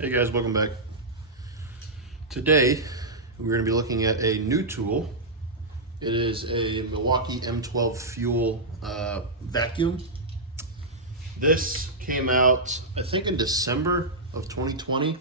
Hey guys, welcome back. Today we're going to be looking at a new tool. It is a Milwaukee M12 Fuel Vacuum. This came out, I think, in December of 2020,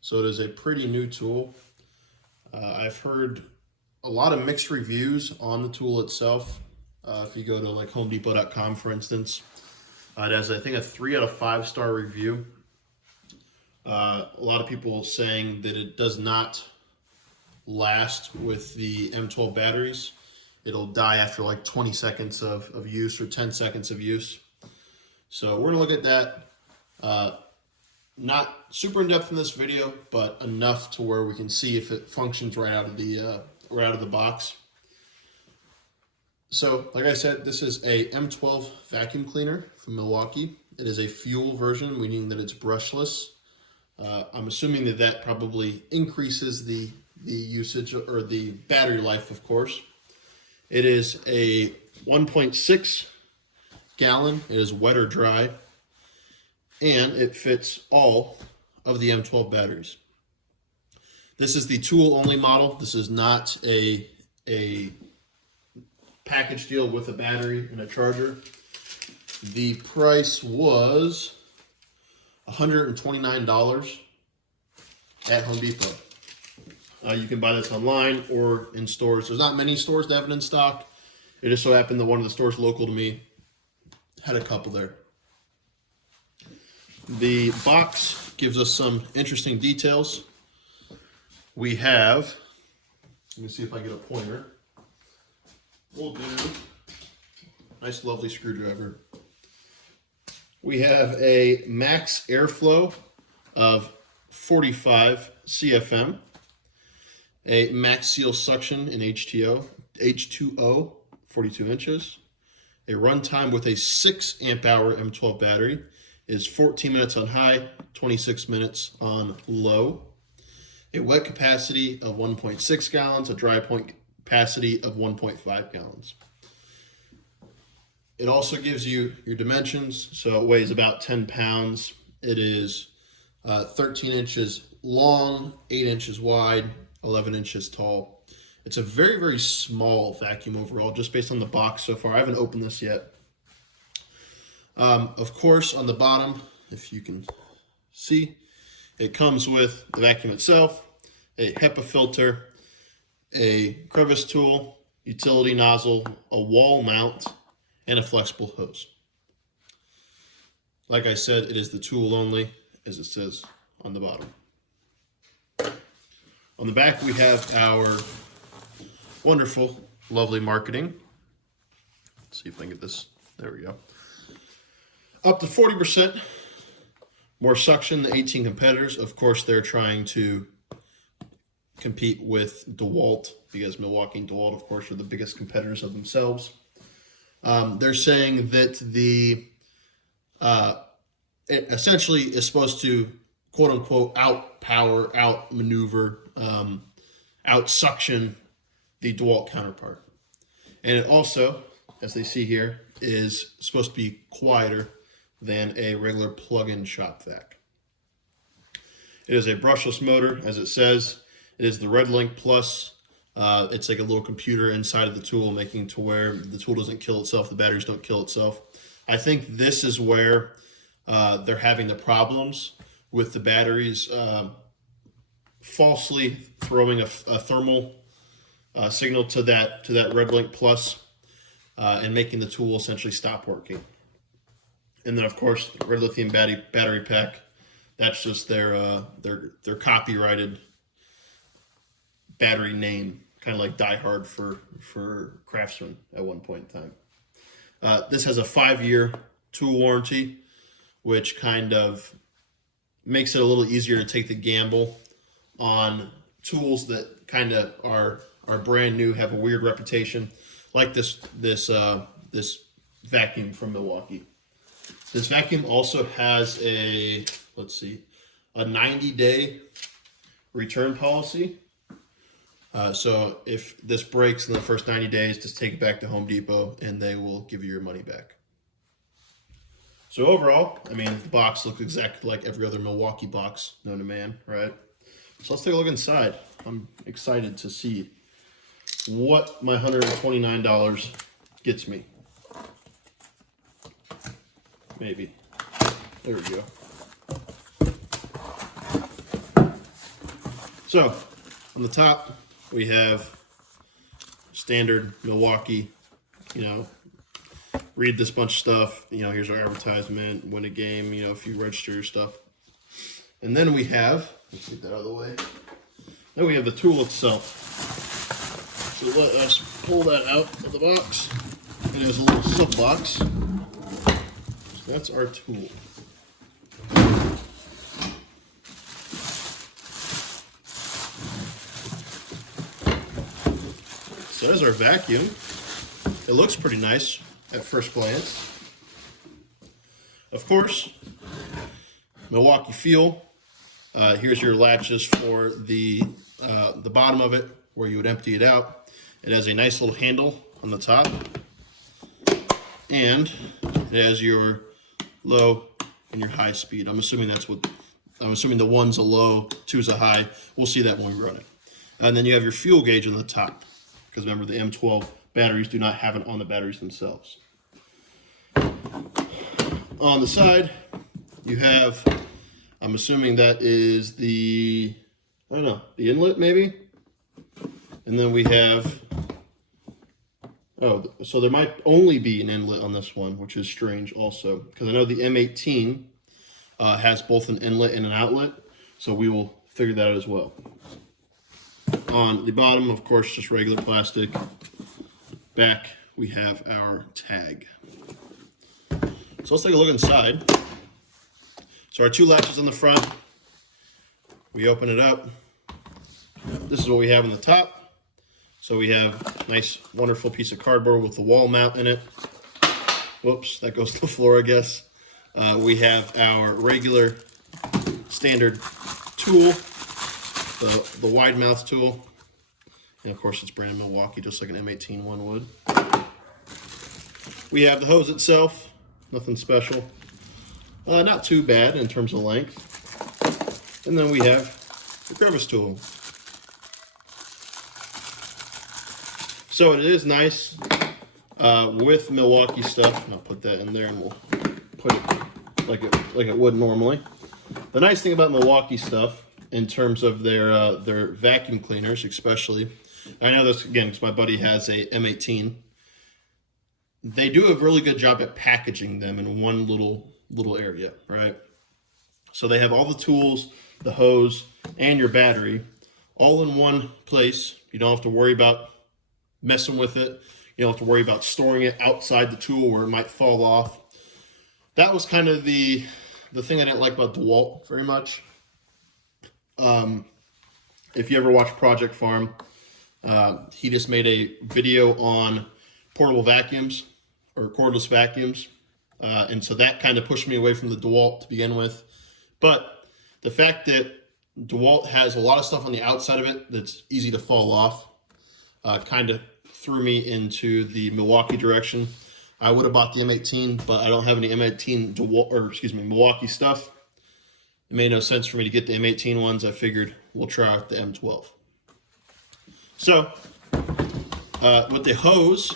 so it is a pretty new tool. I've heard a lot of mixed reviews on the tool itself. If you go to like homedepot.com, for instance, it has, I think, a 3 out of 5 star review. A lot of people saying that it does not last with the M12 batteries. It'll die after like 20 seconds of use or 10 seconds of use. So we're gonna look at that. Not super in depth in this video, but enough to where we can see if it functions right out of the box. So, like I said, this is a M12 vacuum cleaner from Milwaukee. It is a fuel version, meaning that it's brushless. I'm assuming that probably increases the usage or the battery life, of course. It is a 1.6 gallon. It is wet or dry, and it fits all of the M12 batteries. This is the tool-only model. This is not a package deal with a battery and a charger. The price was $129 at Home Depot. You can buy this online or in stores. There's not many stores that have it in stock. It just so happened that one of the stores local to me had a couple there. The box gives us some interesting details. We have, let me see if I get a pointer. We'll do nice lovely screwdriver. We have a max airflow of 45 CFM, a max seal suction in H2O, 42 inches. A runtime with a 6 amp hour M12 battery is 14 minutes on high, 26 minutes on low. A wet capacity of 1.6 gallons, a dry point capacity of 1.5 gallons. It also gives you your dimensions, so it weighs about 10 pounds. It is 13 inches long, 8 inches wide, 11 inches tall. It's a very, very small vacuum overall, just based on the box so far. I haven't opened this yet. Of course, on the bottom, if you can see, it comes with the vacuum itself, a Hepa filter, a crevice tool, utility nozzle, a wall mount, and a flexible hose. Like I said, it is the tool only, as it says on the bottom. On the back, we have our wonderful, lovely marketing. Let's see if I can get this. There we go. Up to 40% more suction than 18 competitors. Of course, they're trying to compete with DeWalt, because Milwaukee and DeWalt, of course, are the biggest competitors of themselves. They're saying that it essentially is supposed to, quote unquote, outpower, outmaneuver, outsuction the DeWalt counterpart. And it also, as they see here, is supposed to be quieter than a regular plug-in shop vac. It is a brushless motor, as it says. It is the Red Link Plus. It's like a little computer inside of the tool, making to where the tool doesn't kill itself, the batteries don't kill itself. I think this is where they're having the problems with the batteries falsely throwing a thermal signal to that Red Link Plus and making the tool essentially stop working. And then, of course, the red lithium battery pack. That's just their copyrighted battery name, kind of like Die Hard for Craftsman at one point in time. This has a 5-year tool warranty, which kind of makes it a little easier to take the gamble on tools that kind of are brand new, have a weird reputation, like this vacuum from Milwaukee. This vacuum also has a 90-day return policy. So if this breaks in the first 90 days, just take it back to Home Depot and they will give you your money back. So overall, I mean, the box looks exactly like every other Milwaukee box known to man, right? So let's take a look inside. I'm excited to see what my $129 gets me. Maybe. There we go. So, on the top, we have standard Milwaukee, you know, read this bunch of stuff. You know, here's our advertisement, win a game, you know, if you register your stuff. And then we have, let's get that out of the way. Then we have the tool itself. So let us pull that out of the box. It has a little slip box. So that's our tool. So there's our vacuum. It looks pretty nice at first glance. Of course, Milwaukee Fuel. Here's your latches for the bottom of it where you would empty it out. It has a nice little handle on the top, and it has your low and your high speed. I'm assuming the one's a low, two's a high. We'll see that when we run it. And then you have your fuel gauge on the top, because remember the M12 batteries do not have it on the batteries themselves. On the side, you have, I'm assuming that is the inlet maybe? And then we have, so there might only be an inlet on this one, which is strange also, because I know the M18 has both an inlet and an outlet, so we will figure that out as well. On the bottom, of course, just regular plastic. Back, we have our tag. So let's take a look inside. So our two latches on the front, we open it up. This is what we have on the top. So we have a nice, wonderful piece of cardboard with the wall mount in it. Whoops, that goes to the floor, I guess. We have our regular standard tool, the wide mouth tool. And of course it's brand Milwaukee, just like an M18 one would. We have the hose itself, nothing special. Not too bad in terms of length. And then we have the crevice tool. So it is nice with Milwaukee stuff. And I'll put that in there and we'll put it like it would normally. The nice thing about Milwaukee stuff in terms of their vacuum cleaners especially, I know this again because my buddy has a M18. They do a really good job at packaging them in one little area, right? So they have all the tools, the hose, and your battery all in one place. You don't have to worry about messing with it. You don't have to worry about storing it outside the tool where it might fall off. That was kind of the thing I didn't like about DeWalt very much. If you ever watch Project Farm, he just made a video on portable vacuums or cordless vacuums. And so that kind of pushed me away from the DeWalt to begin with. But the fact that DeWalt has a lot of stuff on the outside of it that's easy to fall off kind of threw me into the Milwaukee direction. I would have bought the M18, but I don't have any M18 Milwaukee stuff. It made no sense for me to get the M18 ones. I figured we'll try out the M12. So with the hose,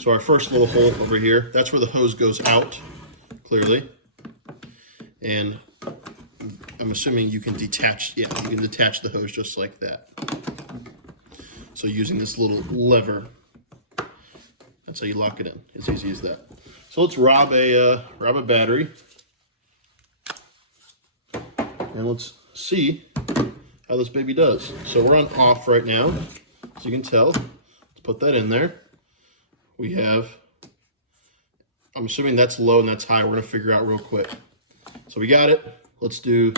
so our first little hole over here, that's where the hose goes out, clearly. And I'm assuming you can detach, you can detach the hose just like that. So using this little lever, that's how you lock it in, as easy as that. So let's rob a battery. And let's see how this baby does. So we're on off right now, so you can tell. Let's put that in there. We have, I'm assuming that's low and that's high. We're gonna figure out real quick. So we got it. Let's do.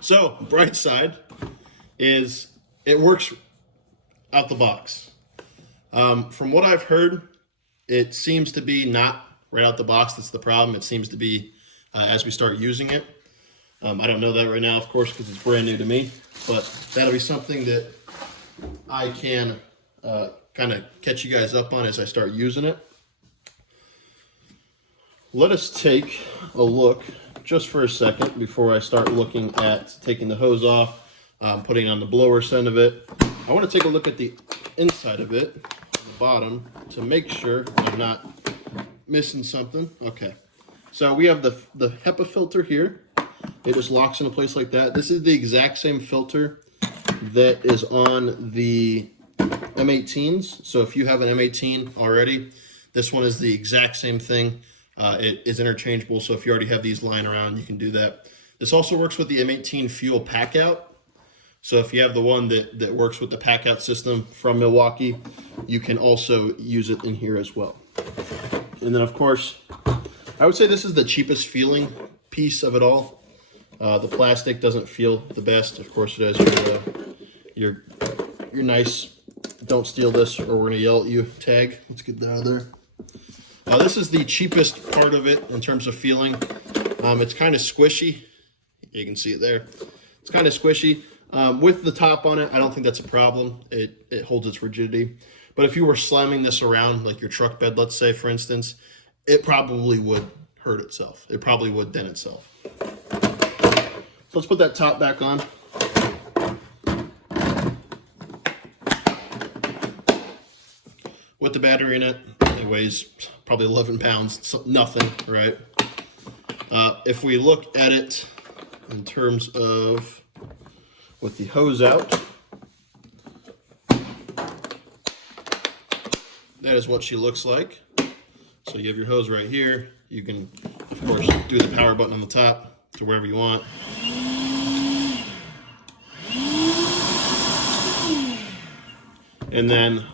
So, bright side is it works out the box. From what I've heard, it seems to be not right out the box that's the problem. It seems to be as we start using it. I don't know that right now, of course, because it's brand new to me, but that'll be something that I can kind of catch you guys up on as I start using it. Let us take a look just for a second before I start looking at taking the hose off, putting on the blower end of it. I want to take a look at the inside of it, the bottom, to make sure I'm not missing something. Okay, so we have the Hepa filter here. It just locks into place like that. This is the exact same filter that is on the M18s. So if you have an M18 already, this one is the exact same thing. It is interchangeable, so if you already have these lying around, you can do that. This also works with the M18 Fuel Packout. So if you have the one that works with the Packout system from Milwaukee, you can also use it in here as well. And then, of course, I would say this is the cheapest feeling piece of it all. The plastic doesn't feel the best. Of course, it has your nice "don't steal this or we're gonna yell at you" tag. Let's get that out of there. This is the cheapest part of it in terms of feeling. It's kind of squishy. You can see it there. It's kind of squishy. With the top on it, I don't think that's a problem. It holds its rigidity. But if you were slamming this around, like your truck bed, let's say, for instance, it probably would hurt itself. It probably would dent itself. So let's put that top back on. With the battery in it, it weighs probably 11 pounds, so nothing, right? If we look at it in terms of with the hose out, that is what she looks like. So you have your hose right here. You can, of course, do the power button on the top to wherever you want. And then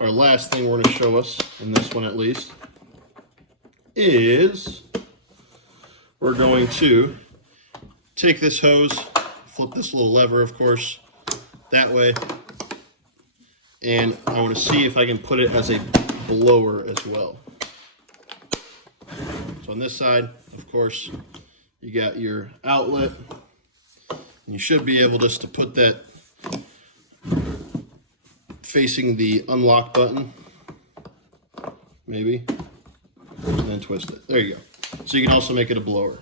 our last thing we're going to show us, in this one at least, is we're going to take this hose, flip this little lever, of course, that way, and I want to see if I can put it as a blower as well. So on this side, of course, you got your outlet, and you should be able just to put that facing the unlock button, maybe, and then twist it. There you go. So you can also make it a blower.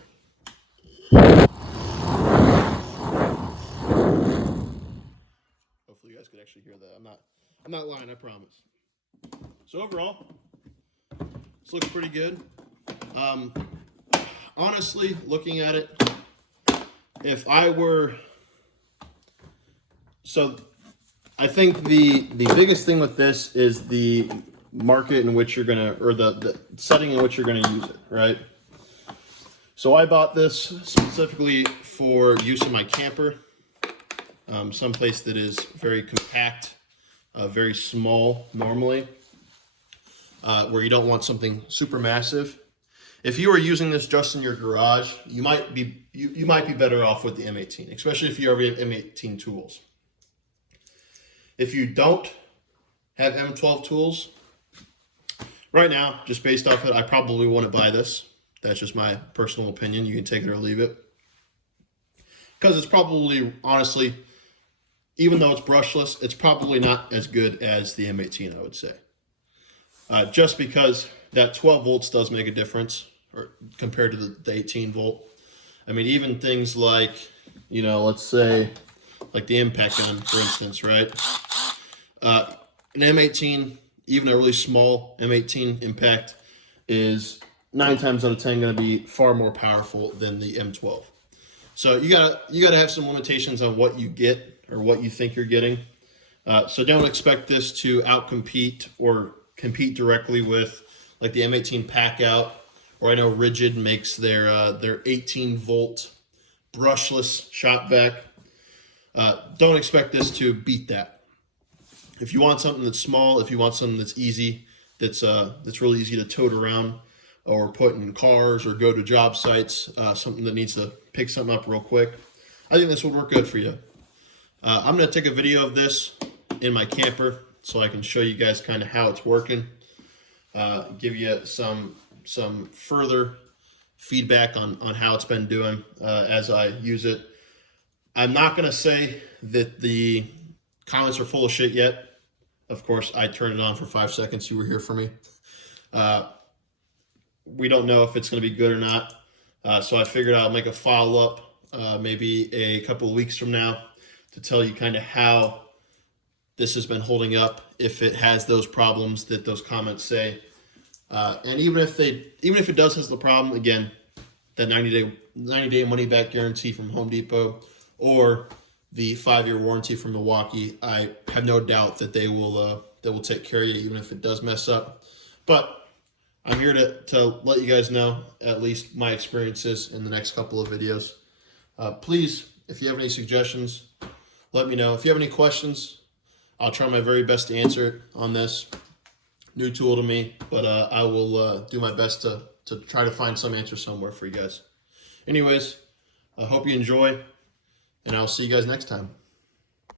Hopefully you guys could actually hear that. I'm not lying, I promise. So overall, this looks pretty good. Honestly, looking at it, if I were, so I think the biggest thing with this is the market in which you're gonna, or the setting in which you're gonna use it, right? So I bought this specifically for use in my camper, someplace that is very compact, very small normally, where you don't want something super massive. If you were using this just in your garage, you might be better off with the M18, especially if you already have M18 tools. If you don't have M12 tools, right now, just based off it, I probably wouldn't buy this. That's just my personal opinion. You can take it or leave it. Because it's probably, honestly, even though it's brushless, it's probably not as good as the M18, I would say. Just because that 12 volts does make a difference, or compared to the 18 volt. I mean, even things like, you know, let's say, like the impact gun, for instance, right? An M18, even a really small M18 impact, is 9 times out of 10 going to be far more powerful than the M12. So you gotta have some limitations on what you get or what you think you're getting. So don't expect this to outcompete or compete directly with like the M18 Packout, or I know Rigid makes their 18 volt brushless shop vac. Don't expect this to beat that. If you want something that's small, if you want something that's easy, that's really easy to tote around or put in cars or go to job sites, something that needs to pick something up real quick, I think this would work good for you. I'm going to take a video of this in my camper so I can show you guys kind of how it's working, give you some further feedback on how it's been doing as I use it. I'm not going to say that the comments are full of shit yet. Of course, I turned it on for 5 seconds. You were here for me. We don't know if it's going to be good or not. So I figured I'll make a follow-up maybe a couple of weeks from now to tell you kind of how this has been holding up, if it has those problems that those comments say. And even if it does has the problem, again, that 90-day money-back guarantee from Home Depot or the 5-year warranty from Milwaukee, I have no doubt that they will take care of you even if it does mess up. But I'm here to let you guys know at least my experiences in the next couple of videos. Please, if you have any suggestions, let me know. If you have any questions, I'll try my very best to answer it on this. New tool to me, but I will do my best to try to find some answer somewhere for you guys. Anyways, I hope you enjoy, and I'll see you guys next time.